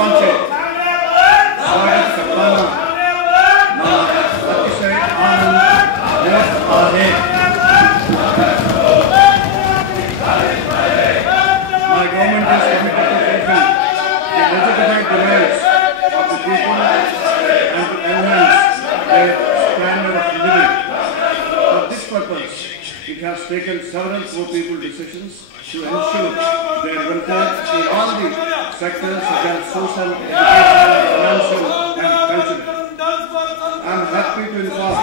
पहुंचे स्वागत करताना मला अतिशय आनंद होत आहे. My government is committed to fulfill the legitimate demands of the people and to enhance their standard of living. For this purpose, it has taken several pro-people decisions to ensure their welfare in all the sectors such as social, educational, financial and cultural. I am happy to inform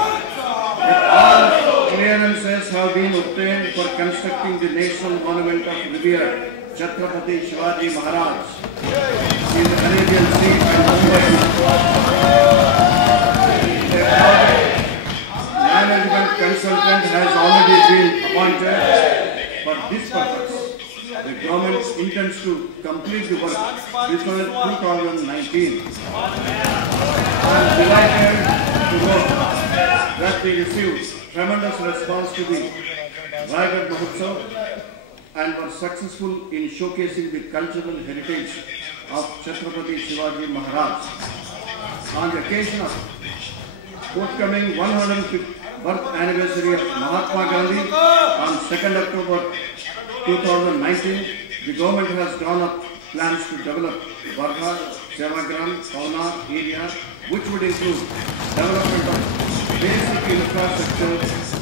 that all clearances have been obtained for constructing the national monument of revered Chhatrapati Shivaji Maharaj in the Arabian Sea and Mumbai. The management consultant has already been appointed for this purpose. The government intends to complete the work before 2019. I am delighted to note that we received tremendous response to the Raigad Mahotsav and were successful in showcasing the cultural heritage of Chhatrapati Shivaji Maharaj. On the occasion of forthcoming 105th birth anniversary of Mahatma Gandhi on 2nd October 2019, the government has drawn up plans to develop Varga, Sevagram, Pauna area, which would include development of basic infrastructure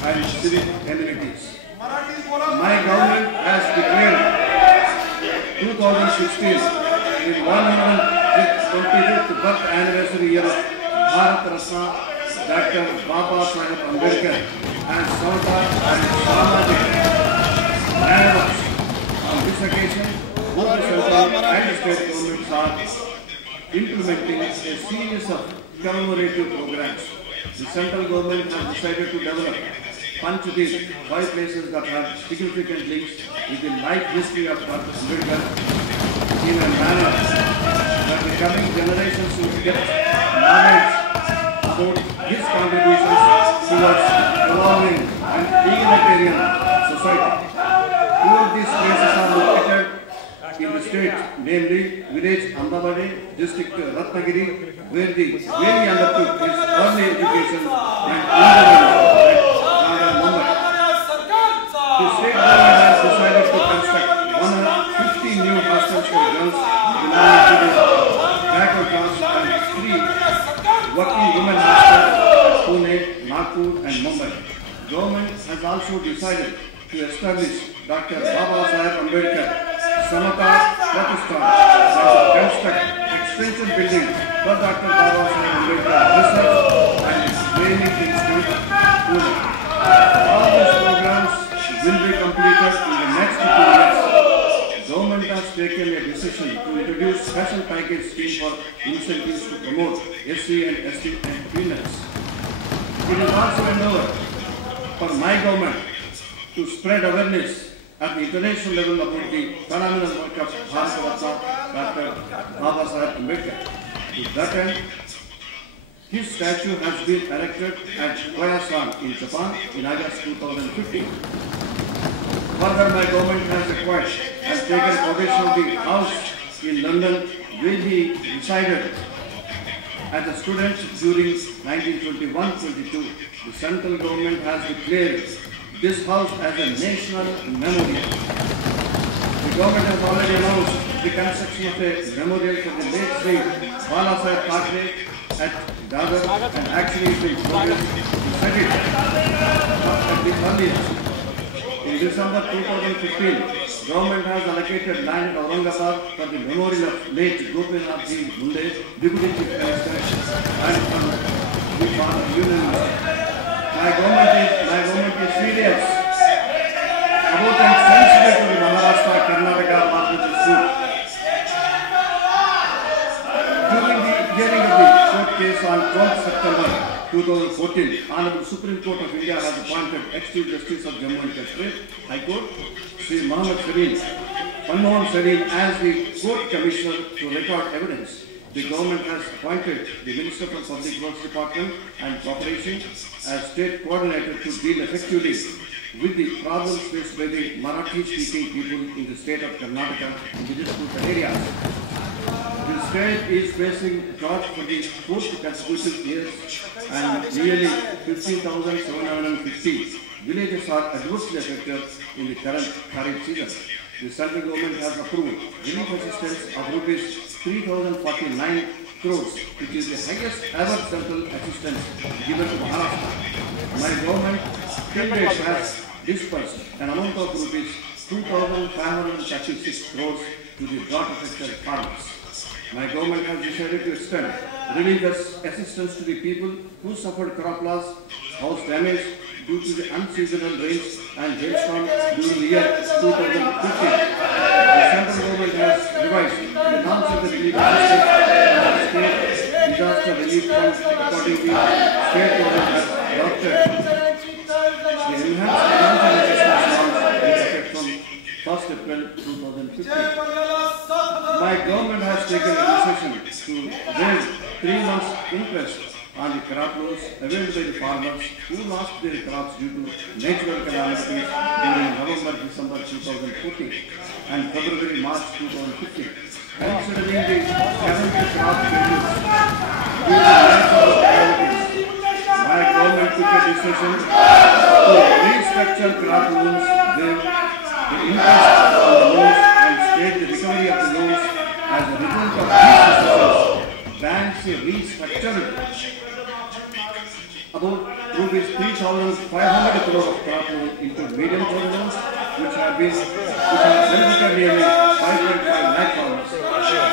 and civic amenities. My government has declared 2016 the 125th birth anniversary year of Bharat Ratna Dr. Baba Saheb Ambedkar as Sardar and Samajik Nayavas. On this occasion, both the central and state governments are implementing a series of commemorative programs. The central government has decided to develop Panchadip, 5 places that have significant links with the life history of Dr. Ambedkar in a manner that the coming generations will get knowledge about his contributions towards evolving an egalitarian society. Two of these places are located in the state, namely village Ambabade, district Ratnagiri, where the very undertook his early education and independence. The state government has decided to construct 150 new hostels for girls belonging to the backward class and 3 working women hostels at Pune, Nagpur and Mumbai. Government has also decided to establish Dr. Baba Saheb Ambedkar Samata Pratishthan and construct extension building for Dr. Baba Saheb Ambedkar Research and Training Institute, Pune. All these programs will be completed in the next 2 years. Government has taken a decision to introduce special package scheme for incentives to promote SC and ST entrepreneurs. It is also an endeavor for my government to spread awareness at the international level about the phenomenal work of Bharat Ratna Dr. Baba Saheb Ambedkar. To that end, his statue has been erected at Koyasan in Japan in August 2015. Further, my government has acquired and taken possession of the house in London where he resided as a student during 1921-22. The central government has declared this house as a national memorial. The government has already announced the construction of a memorial for the late Shri Balasaheb Thackeray at Dadar, and actually it will progress to set it at the earliest. In December 2015, government has allocated land at Aurangabad for the memorial of late Gopinath Ji Munde, Deputy Chief Minister, and from the Union Minister. My government is serious about and sensitive to the Maharashtra, Karnataka, Madhya Pradesh. During the hearing of the court case on 12th September 2014, Honorable Supreme Court of India has appointed ex-Chief Justice of Jammu and Kashmir High Court, Shri Mohammed Manmohan Sareem, as the Court Commissioner to record evidence. The government has appointed the Minister for Public Works Department and Cooperation as State Coordinator to deal effectively with the problems faced by the Marathi-speaking people in the state of Karnataka in the disputed areas. The state is facing drought for the fourth consecutive years and nearly 15,750 villages are adversely affected in the current Kharif season. The central government has approved relief assistance of rupees 3,049 crores, which is the highest ever central assistance given to Maharashtra. My government till date has disbursed an amount of rupees 2,536 crores to the drought-affected farmers. My government has decided to extend relief assistance to the people who suffered crop loss, house damage due to the unseasonal rains and hailstorms during the year 2015. The central government has revised the norms of the relief assistance and state disaster relief funds accordingly. State government has adopted the enhanced financial assistance norms in effect from 1st April 2015. My government has taken a decision to waive 3 months interest on the crop loans availed by the farmers who lost their crops due to natural calamities during November-December 2014 and February-March 2015. Considering the current crop failures due to natural calamities, my government took a decision to restructure crop loans, waive the interest on the loans and state the recovery of the loans. As a result of these decisions, banks restructured about rupees 3,500 crores of crop loans into medium-term loans, which have benefited nearly 5.5 lakh farmers.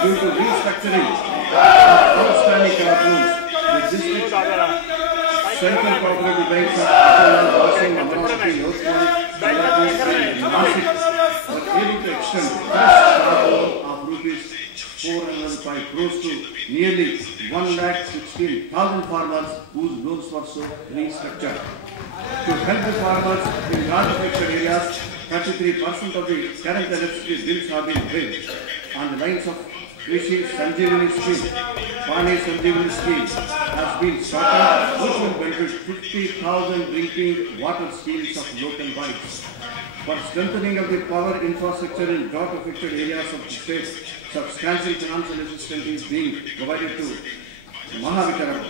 Due to restructuring of outstanding crop loans, the district central cooperative banks of Washing, Amaravati, Yotpur, Jaipur, and Nashik were able to extend fresh crop loan of rupees 405 crores to nearly 1,16,000 farmers whose loans were so restructured. To help the farmers in drought-affected areas, 33% of the current electricity bills have been waived. On the lines of Shri Sanjeevani scheme, Pani Sanjeevani scheme has been started, which will benefit 50,000 drinking water schemes of local bodies. For strengthening of the power infrastructure in drought-affected areas of the state, substantial financial assistance is being provided to Mahavitaran.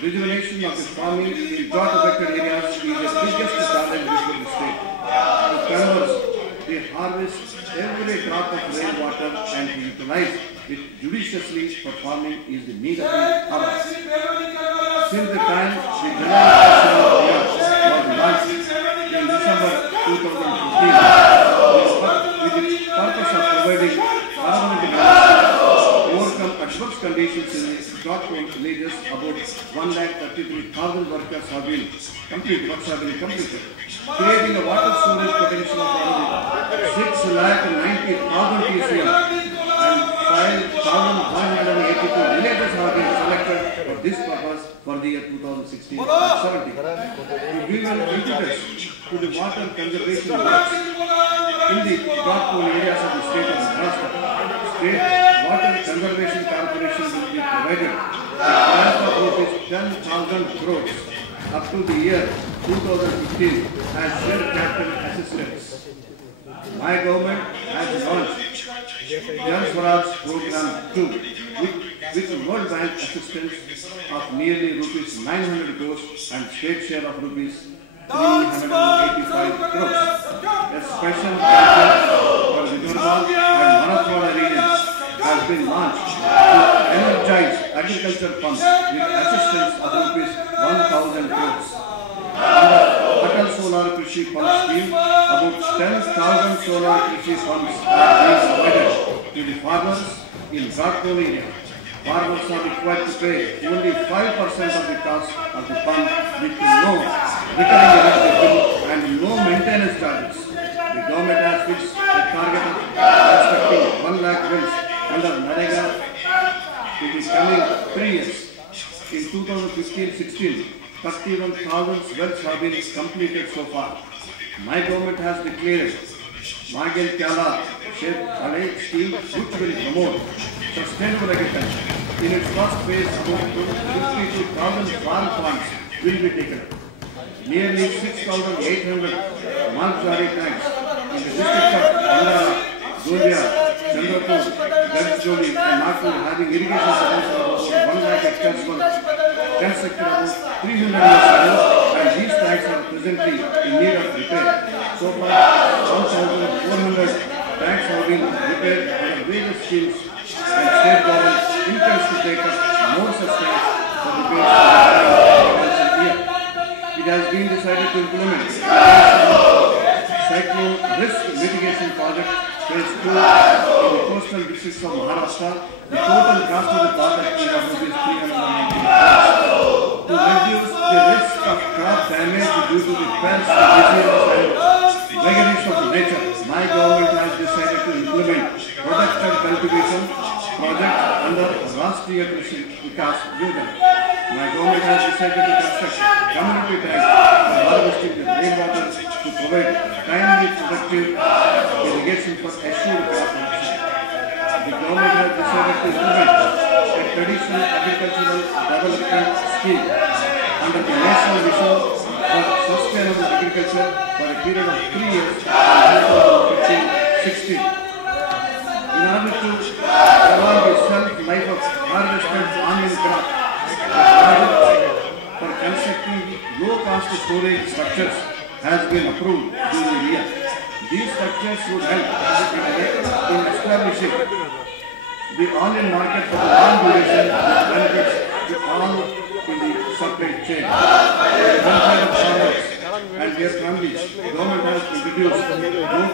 Rejuvenation of the farming in drought-affected areas is the biggest challenge before the state. To converse, they harvest every drop of rainwater and to utilize it judiciously for farming is the need of the hour. Since the time the General Election was launched in December 2015, with the purpose of providing permanent development, overcome adverse conditions in the drought-prone villages, about 1,33,000 workers have been completed. Creating a water storage potential of around 6,90,000 TCM and 5,182 villages have been selected for this purpose for the year 2016 and 17. To give an impetus to the water conservation works in the drought-prone areas of the state of Maharashtra, State Water Conservation Corporation will be provided a grant of rupees 10,000 crores up to the year 2015 as shared capital assistance. My government has launched Jan Swaraj Program 2 with World Bank assistance of nearly rupees 900 crores and state share of rupees 385 crores. A special campaign for Vidhan Bhavan and Marathwada regions has been launched to energize agriculture funds with assistance of rupees 1,000 crores. Under Atal Solar Krishi Fund scheme, about 10,000 solar Krishi funds are being provided to the farmers in drought-prone area. Farmers are required to pay only 5% of the cost of the fund with no recurring electric bill and no maintenance charges. The government has fixed a target of constructing 1 lakh wells under Narega in the coming 3 years. In 2015-16, 31,000 wells have been completed so far. My government has declared Magel Kyala Shed Alay scheme which will promote sustainable agriculture. In its first phase, about 52,000 farm plants will be taken up. Nearly 6,800 Malchari tanks in the district of Bandara, Goldia, Chandrapur, Gadcholi and Nagpur having irrigation channels of about 1 lakh hectares were constructed about 300 channels, and these tanks are presently in need of repair. So far, 1,400 tanks have been repaired under various schemes, and state government intends to take up more such tanks for repairs for the current year. It has been decided to implement cyclone risk mitigation project phase 2 in the coastal districts of Maharashtra. The total cost of the project is rupees 390 crores. To reduce the risk of crop damage due to the pests, diseases and vagaries of nature, my government has decided to implement protected cultivation project under Rashtriya Krishi Vikas Yojana. My government has decided to construct community tanks for harvesting the rainwater to provide timely productive irrigation for assured crop production. The government has decided to implement a traditional agricultural development scheme under the National Mission for Sustainable Agriculture for a period of 3 years from 2015-16. In order to prolong the shelf life of harvested onion crop, for constructing low-cost storage structures has been approved during the year. These structures would help in establishing the onion market for the long duration that benefits to all in the supply chain. The welfare of farmers and their families, government has introduced no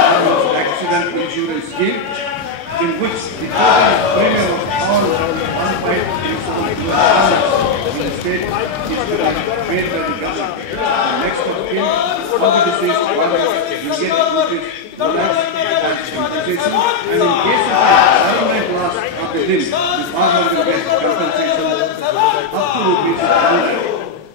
farmers accident insurance scheme, in which the total premium of all unpaid insurance farmers in the state is paid by the government. The next of kin for the deceased farmers will get rupees 1 lakh as compensation, and in case of a permanent loss of the limb, the farmer will get compensation up to rupees 1 lakh.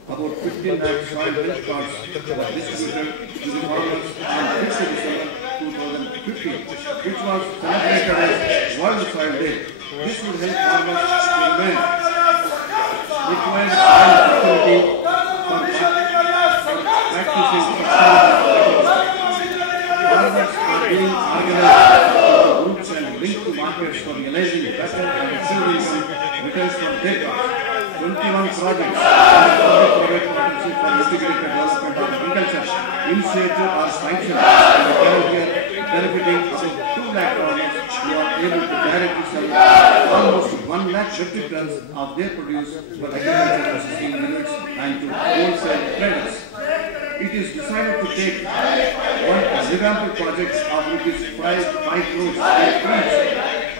About 15 lakh soil health cards were distributed to the farmers on 5th December 2015, which was celebrated as World Soil Day. This would help farmers to remain required soil security for practicing sustainable agriculture. Farmers are being organized into groups and linked to markets for realizing better and achieving returns from their crops. 21 projects and public-private partnership for integrated development of agriculture initiative are sanctioned in the current year, benefiting about 2 lakh farmers who are able to directly sell almost 1 lakh metric tons of their produce for agriculture processing units and to wholesale traders. It is decided to take one revamped project of rupees 5 crores each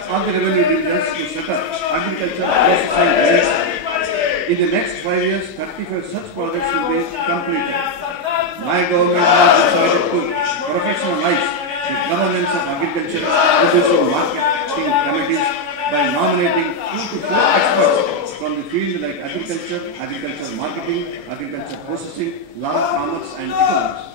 of the revenue regions to set up agriculture processing units. In the next 5 years, 35 such projects will be completed. My government has decided to professionalize the governance of agriculture producing marketing committees by nominating 2 to 4 experts from the field like agriculture, agriculture marketing, agriculture processing, law, commerce and economics.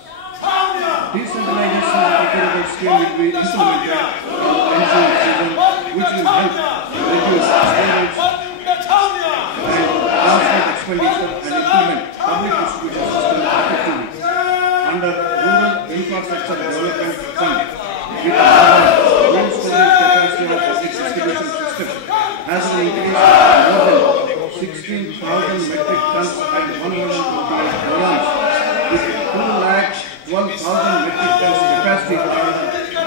Decentralization of the procurement scheme will be implemented in the ensuing season, which will help reduce storage and transport expenditure and implement public distribution system effectively. Under Rural Infrastructure Development Fund, with a cold storage capacity of public distribution system has been increased to more than 16,000 metric tons and 128 columns, with 2,12,000 metric tons capacity for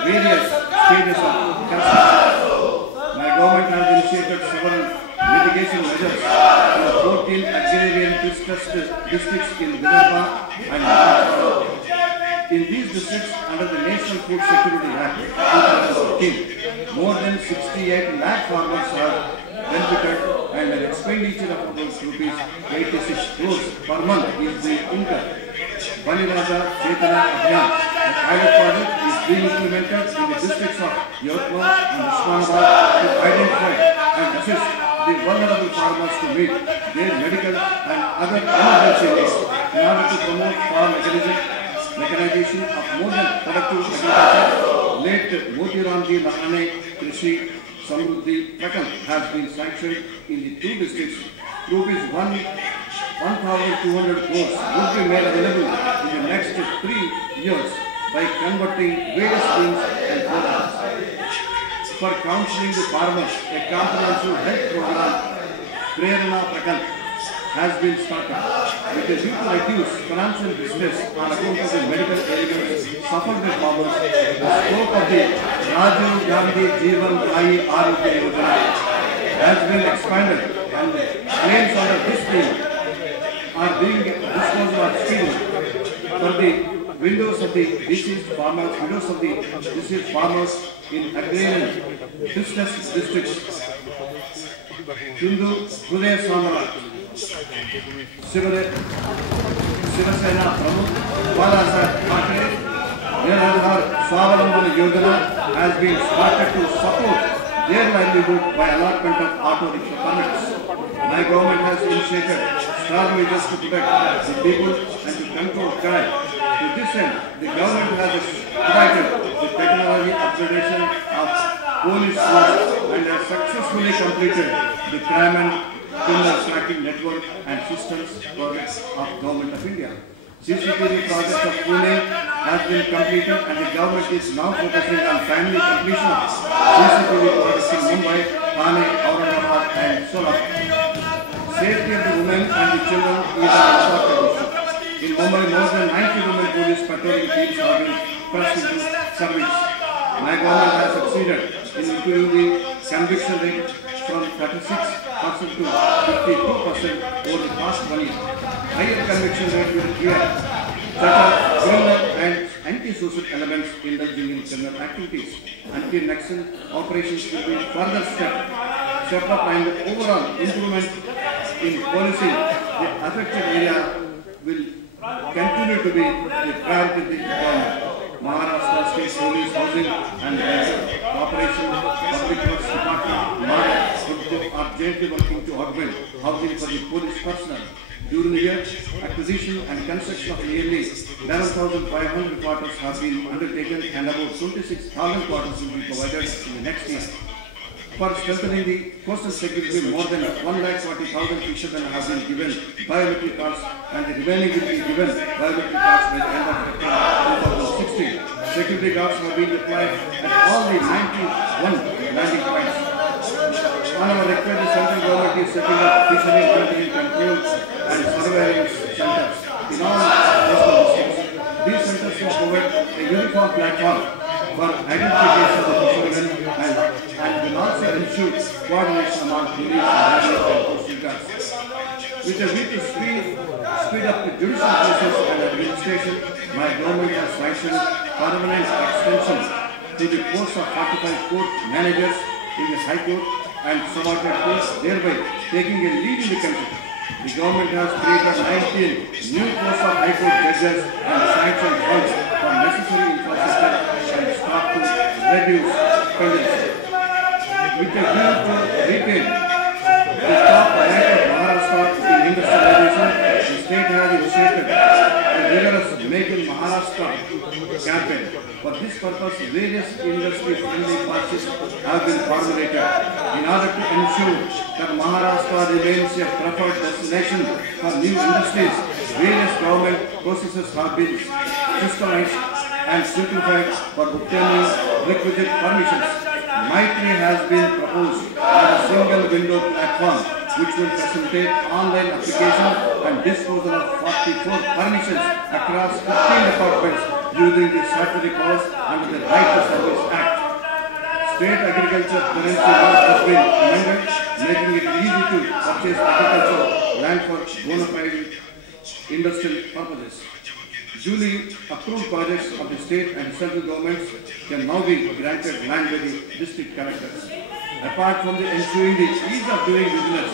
various stages of construction. My government has initiated several mitigation measures for 14 agrarian districts in Vidhan and Maharashtra. In these districts, under the National Food Security Act 2015, more than 68 lakh farmers have benefited, and an expenditure of about rupees 86 crores per month is being incurred. Baniraja Chetana Abhiyan, the pilot project, is being implemented in the districts of Yotwa and Osmanabad to identify and assist the vulnerable farmers to meet their medical and other emergency needs in order to promote farm mechanization of modern productive agriculture. Late Motiramji Lahane Shri Samruddhi Pakan has been sanctioned in the 2 districts. Rupees 1,200 crores would be made available in the next 3 years by converting various schemes and programs. for counseling the farmers, a comprehensive health program, Prerana Prakalp, has been started with a view to reduce financial distress on account of the medical ailments suffered by farmers. The scope of the Rajiv Gandhi Jeevan Rahi Arogya Yojana has been expanded and claims under this scheme are being disposed of scheduled for the widows of the deceased farmers in agrarian business districts. Hindu Hudaya Samara Shivasena Pramukh Balasaheb Thackeray Niradhar Swavalambana Yojana has been started to support their livelihood by allotment of auto rickshaw permits. My government has initiated strong measures to protect the people and to control crime. To this end, the government has provided the technology upgradation of police force and has successfully completed the crime and criminal tracking network and systems projects of Government of India. CCTV project of Pune has been completed and the government is now focusing on timely completion of CCTV projects in Mumbai, Thane, Aurangabad and Solapur. Safety of the women and the children is an important issue. In Mumbai, more than 90 women police patrolling teams have been pressed into service. My government has succeeded in improving the conviction rate from 36% to 52% over the past 1 year. Higher conviction rate will clear such criminal and anti-social elements indulging in criminal activities. Anti-Naxal operations will be further step up and overall improvement in policing the affected area will continue to be the priority of the government. Maharashtra State Police Housing and Operation Public Works Department are jointly working to augment housing for the police personnel. During the year, acquisition and construction of nearly 11,500 quarters have been undertaken and about 26,000 quarters will be provided in the next year. For strengthening the coastal security, more than 140,000 fishermen have been given biometric cards and the remaining will be given biometric cards by the end of 2016. Security guards have been deployed at all the 91 landing points. On our request, the central government is setting up fishery contingent control and surveillance centers in all coastal districts. These centers will provide a uniform platform for identification of the fishermen and will also ensure coordination among police and coastal guards. With a view to speed up the judicial process and administration, my government has sanctioned permanent extension to the posts of 45 court managers in the High Court and subordinate courts, thereby taking a lead in the country. The government has created 19 new posts of High Court judges and sanctioned funds for necessary infrastructure and start to reduce penalties. With a view to retain the top rank of Maharashtra in industrialization, the state has initiated a rigorous Make in Maharashtra campaign. For this purpose, various industry-friendly policies have been formulated in order to ensure that Maharashtra remains a preferred destination for new industries. Various government processes have been systemized and simplified for obtaining requisite permissions. Maitri has been proposed as a single window platform which will facilitate online application and disposal of 44 permissions across 15 departments using the statutory powers under the Right to Service Act. State agriculture currency law has been amended, making it easy to purchase agricultural land for bona fide industrial purposes. Duly approved projects of the state and central governments can now be granted land by the district collectors. Apart from the ensuring the ease of doing business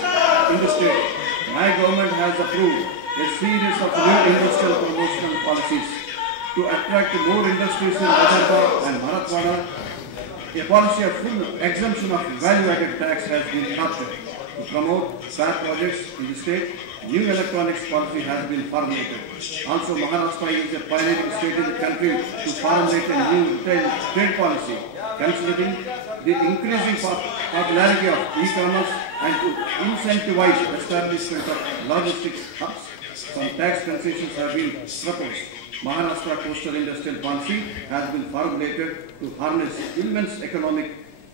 in the state, my government has approved a series of new industrial promotional policies to attract more industries in Vidarbha and Marathwada. A policy of full exemption of value-added tax has been adopted. To promote SAP projects in the state, new electronics policy has been formulated. Also, Maharashtra is a pioneering state in the country to formulate a new retail trade policy, considering the increasing popularity of e-commerce and to incentivize establishment of logistics hubs. Some tax concessions have been proposed. Maharashtra Coastal Industrial Policy has been formulated to harness immense economic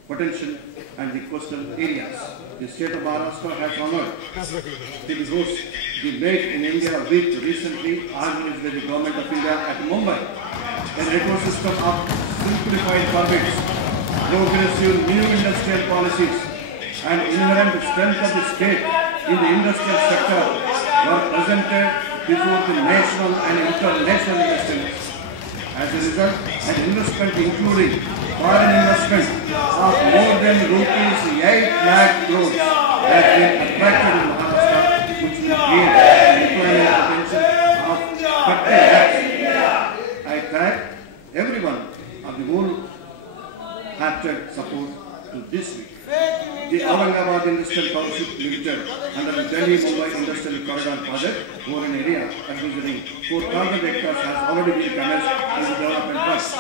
potential and the coastal areas. The state of Maharashtra has honored the host the Made in India week recently organized by the Government of India at Mumbai. An ecosystem of simplified permits, progressive new industrial policies and inherent strength of the state in the industrial sector were presented before the national and international investors. As a result, an investment including foreign investment of more than rupees 8 lakh crores has been attracted in Maharashtra, which will create employment potential of 30 lakhs. I thank everyone of the whole-hearted support to this week. The Aurangabad Industrial Township Limited under the Delhi-Mumbai Industrial Corridor project over an area considering 4,000 hectares has already been commenced in the development works.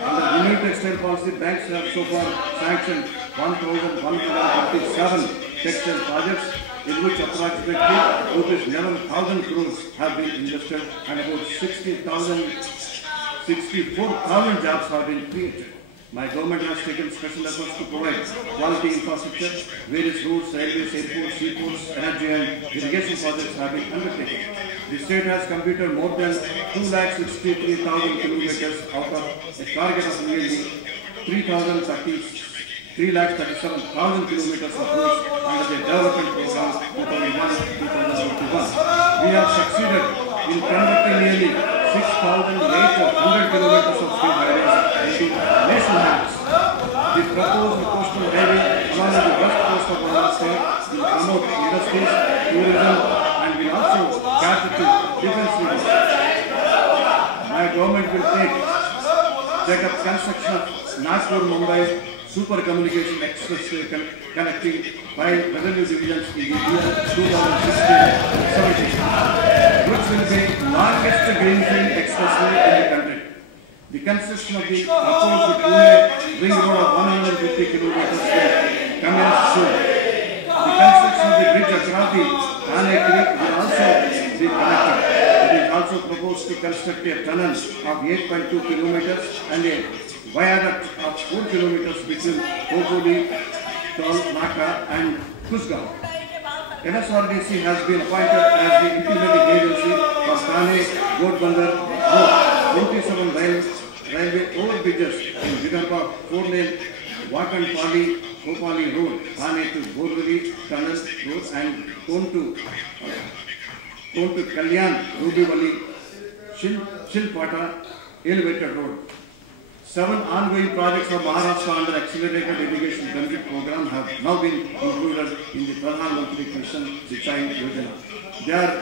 Under the new textile policy, banks have so far sanctioned 1,157 textile projects in which approximately rupees 11,000 crores have been invested and about 64,000 jobs have been created. My government has taken special efforts to provide quality infrastructure. Various roads, railways, airports, seaports, energy and irrigation projects have been undertaken. The state has completed more than 2,63,000 kilometers out of a target of nearly 3,37,000 kilometers of roads under the development program 2001-2021. We have succeeded in converting nearly 6,800 kilometers of state highways into national highways. The proposed coastal highway along the west coast of Maharashtra will promote industries, tourism, and will also cater to defense needs. My government will take up construction of Nagpur-Mumbai Super Communication Expressway connecting 5 revenue divisions in the year 2016-17, which will be the longest greenfield expressway in the country. The construction of the proposed ring road of 150 kilometers will commence soon. The construction of the bridge across the Thane Creek will also be connected. It is also proposed to construct a tunnel of 8.2 kilometers and a viaduct of 4 kilometers between Kokoli, Tol, Naka and Kusgaon. NSRDC has been appointed as the implementing agency for Thane Ghodbandar Road, 27 railway overbridges in Vidhan Bhavan 4-lane Vakanpalli Kopali Road, Thane to Borvali Tunnel Road and Ton to Kalyan Rubivalli Shilpata Elevated Road. 7 ongoing projects of Maharashtra under Accelerated Irrigation Benefit Program have now been included in the Pradhan Mantri Krishan Sichai Yojana. They are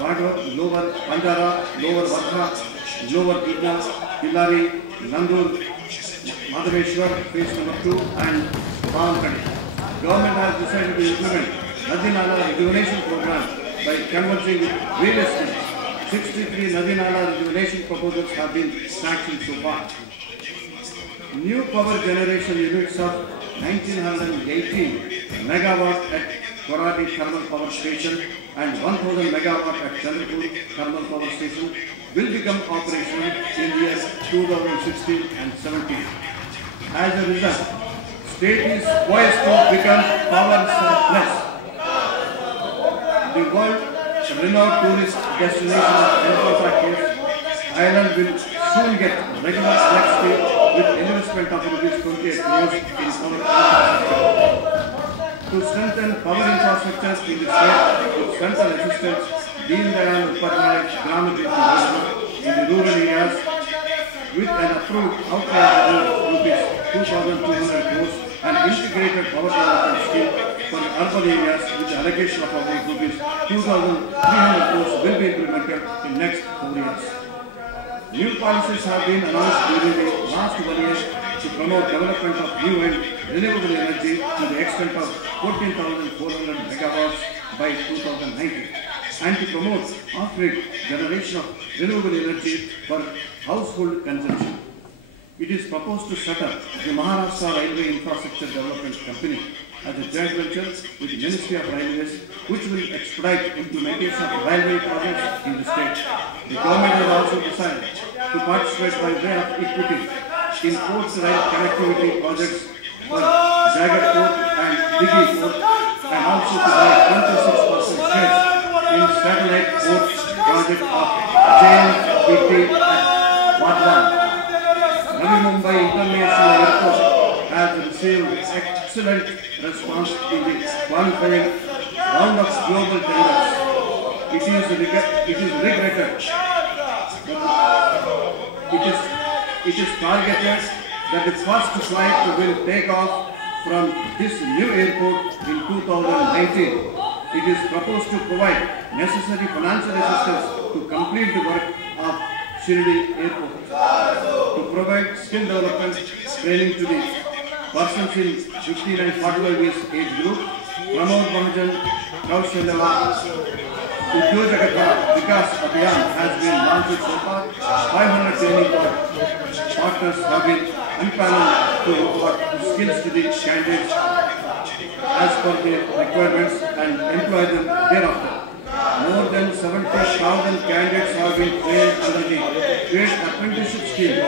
Bhagwat, Lower Pandara, Lower Vardha, Lower Gidna, Pilari, Nandur, Madhaveshwar, phase number 2 and Bhavakadi. Government has decided to implement Nadi Nala Rejuvenation Program by converging with various states. 63 Nadi Nala Rejuvenation proposals have been sanctioned so far. New power generation units of 1918 megawatt at Koradi Thermal Power Station and 1000 megawatt at Chandrapur Thermal Power Station will become operational in the years 2016 and 17. As a result, state is poised to become power surplus. The world-renowned tourist destination of Devendra Island will soon get regular electricity with investment of rupees 28 crores in power infrastructure. To strengthen power infrastructure in the state with central assistance, Deen Dayal Upadhyay Gram Jyoti Yojana in the rural areas with an approved outlay of rupees 2,200 crores and integrated power development scheme for the urban areas with the allocation of rupees 2,300 crores will be implemented in next 4 years. New policies have been announced during the last 1 year to promote development of new and renewable energy to the extent of 14,400 megawatts by 2019 and to promote off-grid generation of renewable energy for household consumption. It is proposed to set up the Maharashtra Railway Infrastructure Development Company as a joint venture with the Ministry of Railways, which will expedite implementation of railway projects in the state. The government has also decided to participate by way of equity in forced rail connectivity projects for Jagat Port and Diggy Port, and also to buy 26% shares in satellite port project of JNPT at Vidhan. Navi Mumbai International Airport has received excellent response in the qualifying round of global tenders. It is regretted it is targeted that the first flight will take off from this new airport in 2019. It is proposed to provide necessary financial assistance to complete the work of Shri Airport, to provide skill development training to the persons in 15 and 45 years age group, promote Mahajan Kaushalya Vidyasagar Rao Vikas Abhiyan has been launched so far. 500 training partners have been empaneled to offer skills to the candidates as per their requirements and employ them thereafter. More than 70,000 candidates have been trained under the Trade Apprenticeship Scheme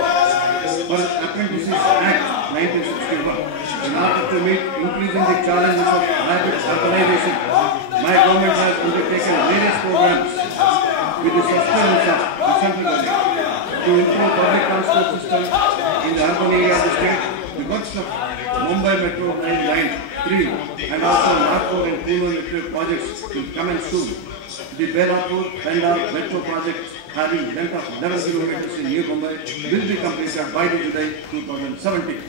for Apprentices Act 1961. In order to meet increasing the challenges of rapid urbanization, my government has undertaken various programs with the sustenance of the central government to improve public transport system in the urban area of the state. The works of Mumbai Metro Rail Line 3 and also Nagpur and Pune Metro projects will commence soon. The Belapur-Pendal Metro project, having length of 11 kilometers in New Mumbai, will be completed by July 2017.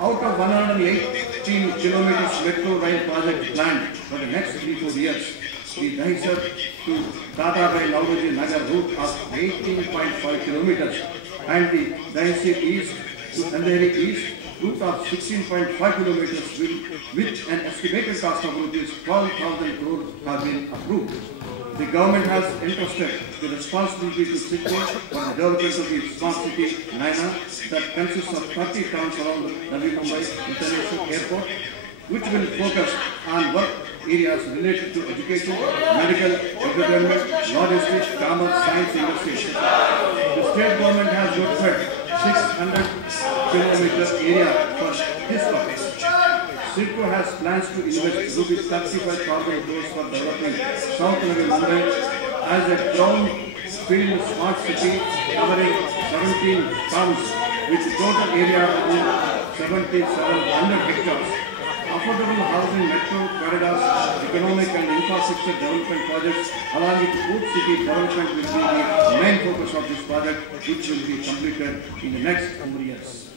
Out of 118 kilometers metro rail project planned for the next 3-4 years, the Dahisar to Dadabhai-Nauroji Nagar route of 18.5 kilometers and the Dahisar East to Andheri East route of 16.5 kilometers with an estimated cost of rupees 12,000 crore have been approved. The government has entrusted the responsibility to Shri for the development of the smart city Naina that consists of 30 towns around Navi Mumbai International Airport, which will focus on work areas related to education, medical, entertainment, logistics, commerce, science, industry. The state government has notified 600 kilometer area for this purpose. Shri has plans to invest rupees 35,000 crores for developing South Navi Mumbai as a brownfield smart city covering 17 towns with total area of 7,700 hectares. Affordable housing, metro corridors, economic and infrastructure development projects along with food city development will be the main focus of this project, which will be completed in the next 4 years.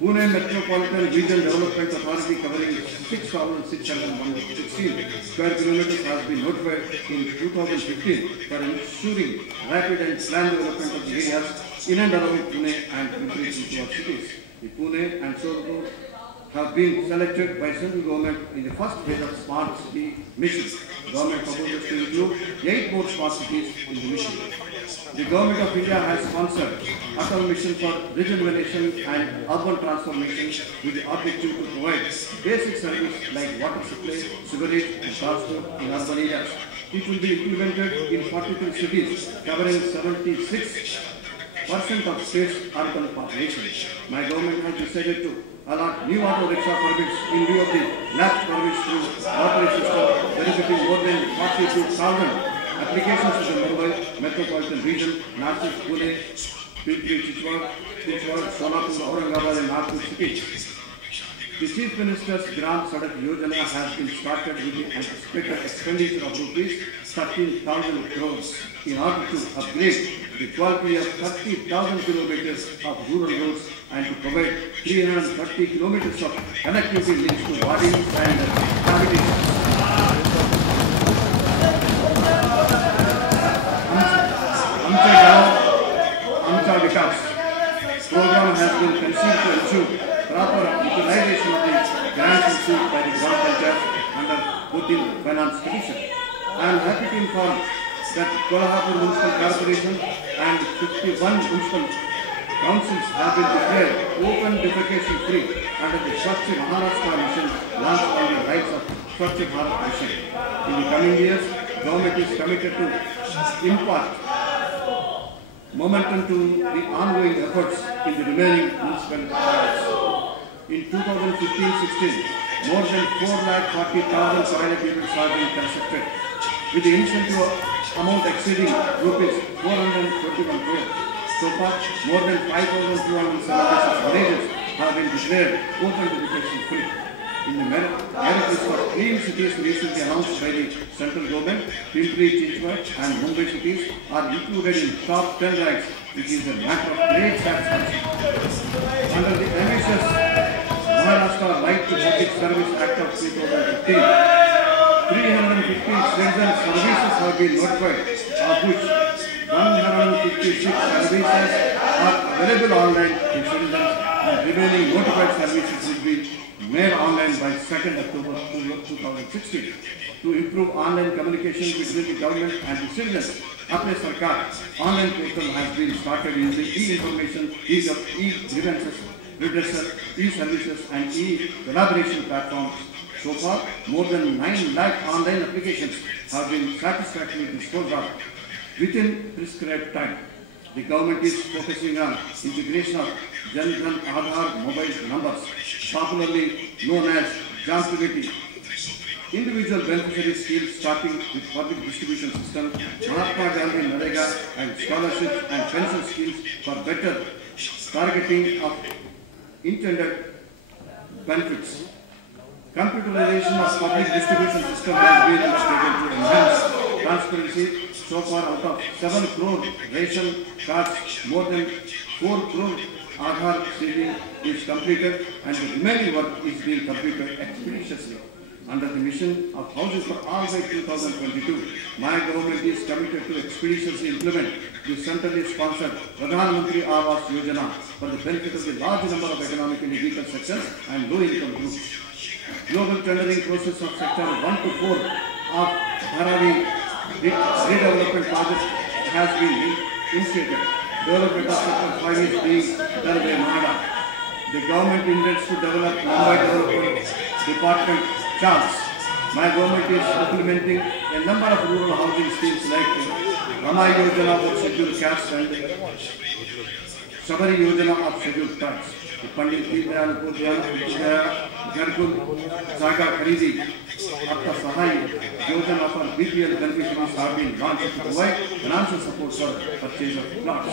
Pune Metropolitan Region Development Authority covering 6,616 square kilometers has been notified in 2015 for ensuring rapid and planned development of the areas in and around Pune and Vidhan cities. The Pune and Solapur have been selected by central government in the first phase of smart city mission. Government proposes to include 8 more smart cities in the mission. The government of India has sponsored Atal Mission for Rejuvenation and Urban Transformation with the objective to provide basic services like water supply, sewerage and transport in urban areas. It will be implemented in 42 cities covering 76% of state's urban population. My government has decided to allot new auto rickshaw permits in lieu of the lapsed permits through lottery system, benefiting more than 42,000 applications to the Mumbai Metropolitan Region, Nashik, Pune, Pimpri, Chichwad, Solapur, Aurangabad and Nagpur cities. The Chief Minister's Gram Sadak Yojana has been started with the anticipated expenditure of rupees 13,000 crores in order to upgrade the quality of 30,000 kilometers of rural roads and to provide 330 kilometers of connectivity links to bodies and habitations. Amcha Vikas program has been conceived to ensure proper utilization of the grants received by the Gram Panchayat under Budin Finance Commission. I am happy to inform that Kolhapur Municipal Corporation and 51 municipal councils have been declared open defecation free under the Swachh Maharashtra mission launched on the rights of Swachh Bharat mission. In the coming years, government is committed to impart momentum to the ongoing efforts in the remaining municipal areas. In 2015-16, more than 4,40,000 toilet units have been constructed, with the incentive amount exceeding rupees 421 crore. So far, more than 5,276 villages have been declared open defecation free. In the merit list of clean cities recently announced by the central government, Pimpri, Chinchwad and Mumbai cities are included in top 10 ranks, which is a matter of great satisfaction. Under the ambitious Maharashtra Right to Public Service Act of 2015, 315 citizen services have been notified, of which 156 services are available online to citizens, and remaining notified services will be made online by 2nd October 2016. To improve online communication between the government and the citizens, Apne Sarkar online portal has been started using e-information, e-grievances, redressal, e-services and e-collaboration platforms. So far, more than 9 lakh online applications have been satisfactorily disposed of within prescribed time. The government is focusing on integration of Jan Dhan Aadhaar mobile numbers, popularly known as Jamprivati. Individual beneficiary schemes starting with public distribution system, Mahatma Gandhi Narega and scholarships and pension schemes for better targeting of intended benefits. Computerization of public distribution system has been taken to enhance transparency. So far, out of 7 crore ration cards, more than 4 crore Aadhaar seeding is completed, and the remaining work is being completed expeditiously. Under the mission of Housing for All by 2022, my government is committed to expeditiously implement the centrally sponsored Vidhan Bhavan Yojana for the benefit of the large number of economically weaker sectors and low-income groups. Global tendering process of sector 1 to 4 of Dharavi redevelopment project has been initiated. Development of sector 5 is being done by Mahada. The government intends to develop Mumbai Development Department Charles. My government is implementing a number of rural housing schemes like Rama Yojana for scheduled castes and Sabari Yojana of scheduled tribes. The Pandit Vidhan Bhavan, Garkul, Saga Kharidi, Atta Sahai, Yojana for BPL beneficiaries have been launched to provide financial support for purchase of plots.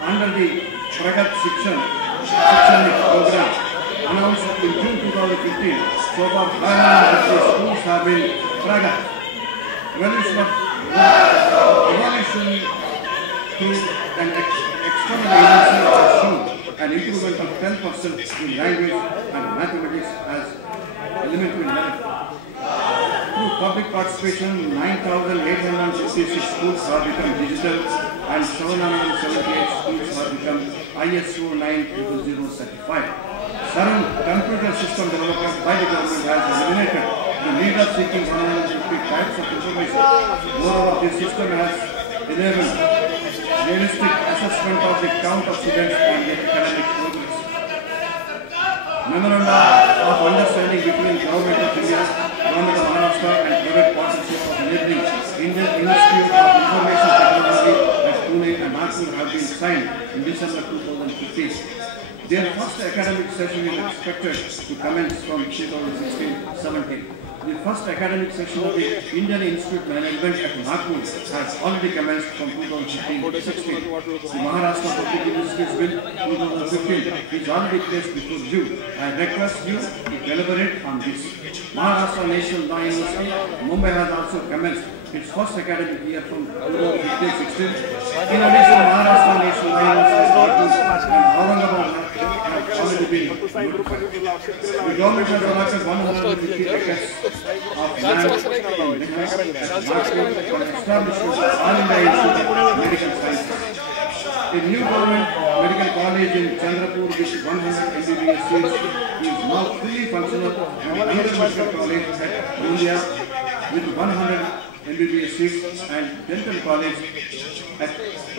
Under the Pragat Shikshan program announced in June 2015, so far 550 schools have been Pragat. Evaluation through an external agency has shown an improvement of 10% in language and mathematics as elementary level. Through public participation, 9,856 schools have become digital and 778 schools have become ISO 9000 certified. Current computer system development by the government has eliminated the need of seeking 150 types of information. Moreover, this system has enabled realistic assessment of the count of students and their academic progress. Memoranda of understanding between Government of India, Government of Maharashtra and private partnership of enabling Indian Institute of Information Technology at Pune and Nagpur have been signed in December 2015. Their first academic session is expected to commence from 2016-17. The first academic session of the Indian Institute Management at Nagpur has already commenced from 2015-16. The Maharashtra Public Universities Bill 2015 is already placed before you. I request you to deliberate on this. Maharashtra National Law University, Mumbai has also commenced its first academic year from 2015-16. In addition, Maharashtra National Law University and Aurangabad have already been notified. The government has allotted 150 acres of land for establishment of All India Institute of Medical Sciences. A new government medical college in Chandrapur with 100 MBBS seats is now fully functional, and another medical college at India with 100 MBBS seats and dental college at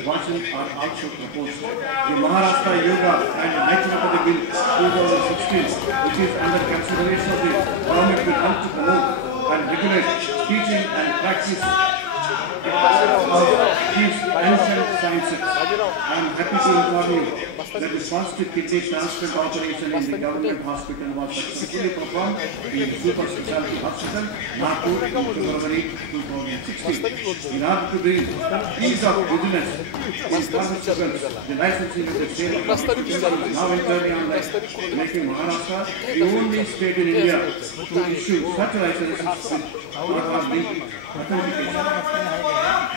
Washington are also proposed. The Maharashtra Yoga and Naturopathy Bill 2016, which is under consideration of the government, will help to promote and regulate teaching and practice Chiefs Ancient Sciences. I am happy to inform you that the first kidney transplant operation in the government hospital was successfully performed in Super Specialty Hospital, Nagpur, in February 2016. In order to bring ease of business in pharmaceuticals, the licensing of the sale of hospitals is now entirely online, making Maharashtra the only state in India to issue such licenses with authentication.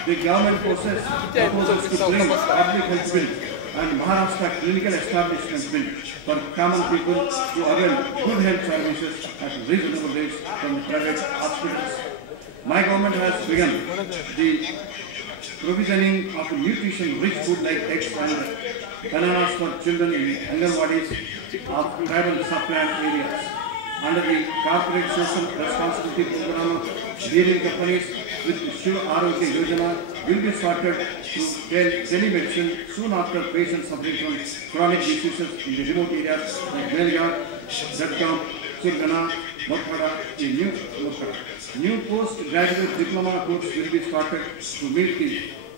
The government proposes to bring public health bill and Maharashtra clinical establishment bill for common people to avail good health services at reasonable rates from the private hospitals. My government has begun the provisioning of nutrition-rich food like eggs and bananas for children in Anganwadis of tribal sub-plant areas. Under the corporate social responsibility program of leading companies with Shri Yojana will be started to telemedicine soon after patients suffering from chronic diseases in the remote areas like Belgaum, Jatgaon, Surgana, Mokhara, and New postgraduate diploma courses will be started to meet the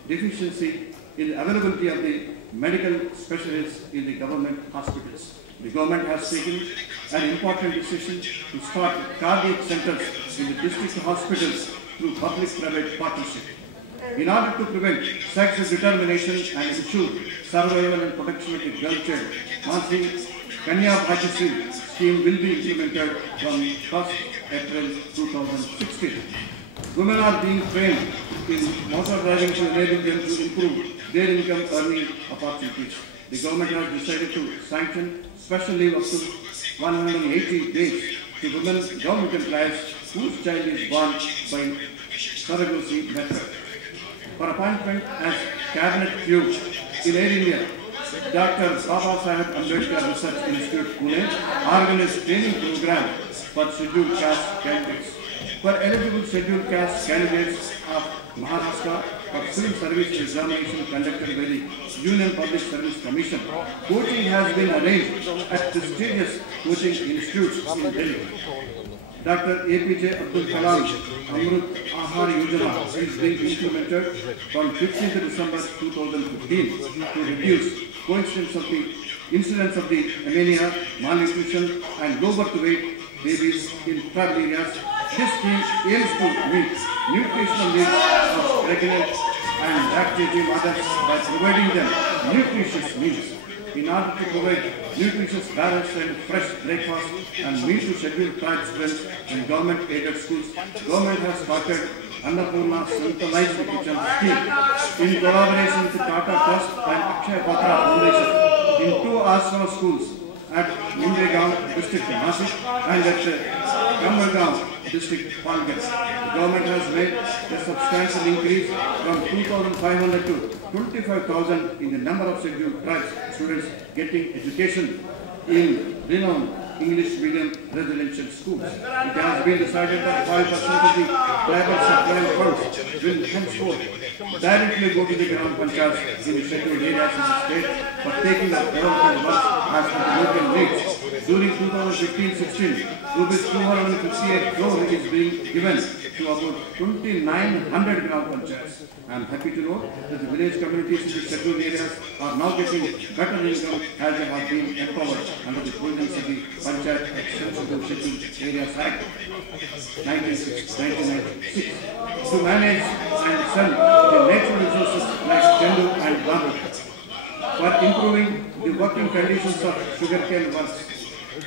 deficiency in the availability of the medical specialists in the government hospitals. The government has taken an important decision to start cardiac centers in the district hospitals through public-private partnership. In order to prevent sex determination and ensure survival and protection of the girl child, Mansi Kanya Bhajyasri scheme will be implemented from 1st April 2016. Women are being trained in motor driving to enable them to improve their income earning opportunities. The government has decided to sanction special leave up to 180 days to women government employees whose child is born by surrogacy method. For appointment as cabinet chief in Air India, Dr. Baba Saheb Ambedkar Research Institute, Pune, organized training program for scheduled caste candidates. For eligible scheduled caste candidates of Maharashtra for civil service examination conducted by the Union Public Service Commission, coaching has been arranged at prestigious coaching institutes in Delhi. Dr. APJ Abdul Kalam Amrut Ahar Yojana is being implemented from 15th December 2015 to reduce incidence of the anemia, malnutrition and low birth weight babies in tribal areas. This scheme aims to meet nutritional needs of pregnant and lactating mothers by providing them nutritious meals. In order to provide nutritious, balanced and fresh breakfast and meal to scheduled tribes students in government-aided schools, government has started Annapurna Centralized Kitchen Scheme in collaboration with Tata Trust and Akshaya Patra Foundation in 2 Ashrama schools at Mundegaon district Nashik and at Kambalgaon district Palghar. The government has made a substantial increase from 2,500 to 25,000 in the number of scheduled tribes students getting education in renowned English medium residential schools. It has been decided that 5% of the tribal supply funds will henceforth directly go to the Gram Panchayats in the scheduled areas in the state for taking up development work as per the local needs. During 2015-16, rupees 258 crore is being given to about 2,900 Gram Panchayats. I am happy to know that the village communities in the scheduled areas are now getting better income as they have been empowered under the provisions of the Panchayat Sensitive Scheduled Areas Act 1996 to manage and sell the natural resources like Tendu and Bamboo. For improving the working conditions of sugarcane works,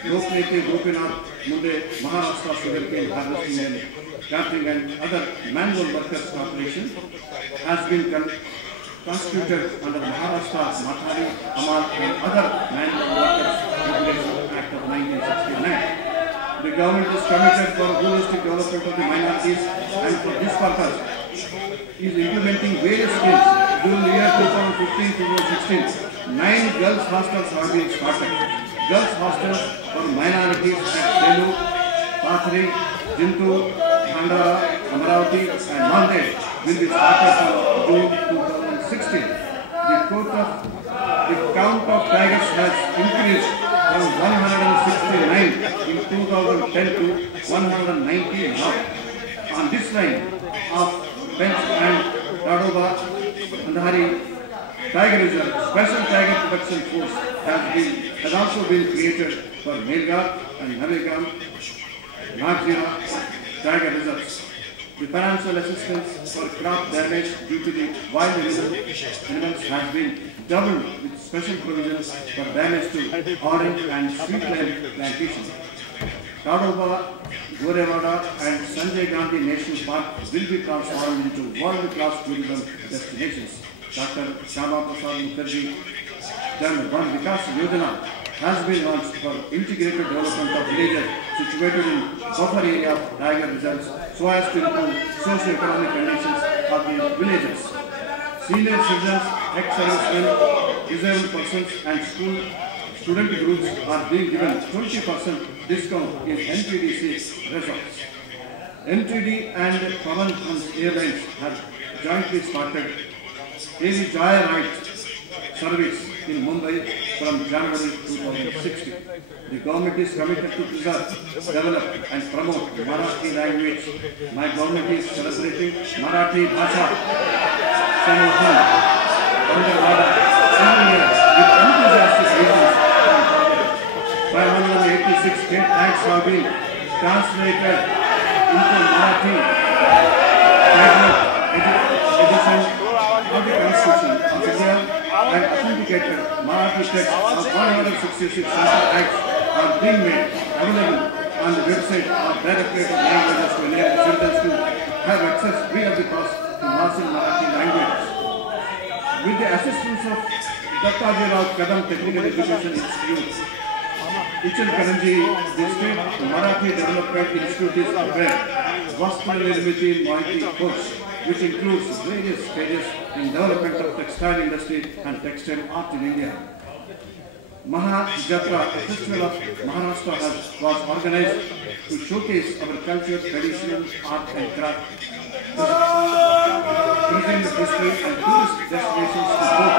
Lokneti Gopinath Munde Maharashtra Sugarcane Harvesting and Cutting and other manual workers corporation has been constituted under Maharashtra Mathari, Amal and other manual workers Regulation Act of 1969. The government is committed for holistic development of the minorities and for this purpose is implementing various schemes. During the year 2015-2016, 9 girls hostels have been started. Girls hostels for minorities at Telu, Pathri, Jintur, Bhandara, Amaravati and Nanded will be started from June 2016. The count of tigers has increased from 169 in 2010 to 190 now. On this line of bench and Tadoba, Andhari Tiger Reserve, Special Tiger Protection Force has also been created for Melghat and Navegam, Nagjira Tiger Reserves. The financial assistance for crop damage due to the wild animals has been doubled with special provisions for damage to orange and sweet lime plantations. Tadoba, Gorewada and Sanjay Gandhi National Park will be transformed into world-class tourism destinations. Dr. Shama Prasad Mukherjee Jan Van Vikas Yojana has been launched for integrated development of villages situated in buffer area of tiger reserves so as to improve socio-economic conditions of the villages. Senior citizens, ex-servicemen, disabled persons and student groups are being given 20% discount in NTDC resorts. NTD and Pavan Airlines have jointly started Daily Joy Ride service in Mumbai from January 2016. The government is committed to preserve, develop and promote Marathi language. My government is celebrating Marathi Bhasha Samudhan under order every year with enthusiastic reasons. 586 state acts have been translated into Marathi edition of the Constitution of India and authenticated Marathi text of 166 acts are being made available on the website of Directorate of Languages to enable citizens to have access free of the cost to massive Marathi language. With the assistance of Vidyasagar Rao Kadam Technical Education Institute, Ichalkaranji District Marathi Development Institute is prepared Vastma Nirmiti Moiety course, which includes various stages in development of textile industry and textile art in India. Maha Jatra, a festival of Maharashtra, was organized to showcase our culture, traditional art and craft, present the history and tourist destinations to both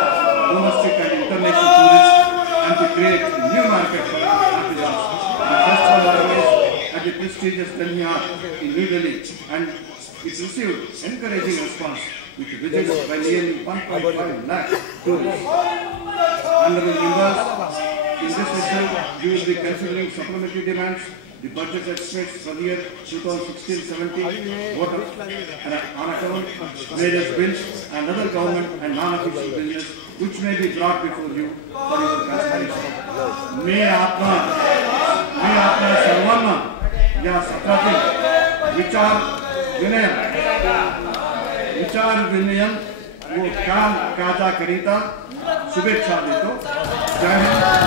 domestic and international tourists and to create a new market for artisans. The festival organized at the prestigious Delhi Art in New Delhi and it received encouraging response with visits by nearly 1.5 lakh tourists. Honorable members, in this session, we will be considering supplementary demands, the budget estimates for the year 2016-17, vote on account of various bills and other government and non-official business which may be brought before you for your consideration. May Atma Sarvana या 17 विचार विनयन वो काम काजा करीता शुभेच्छा देतो जय हिंद।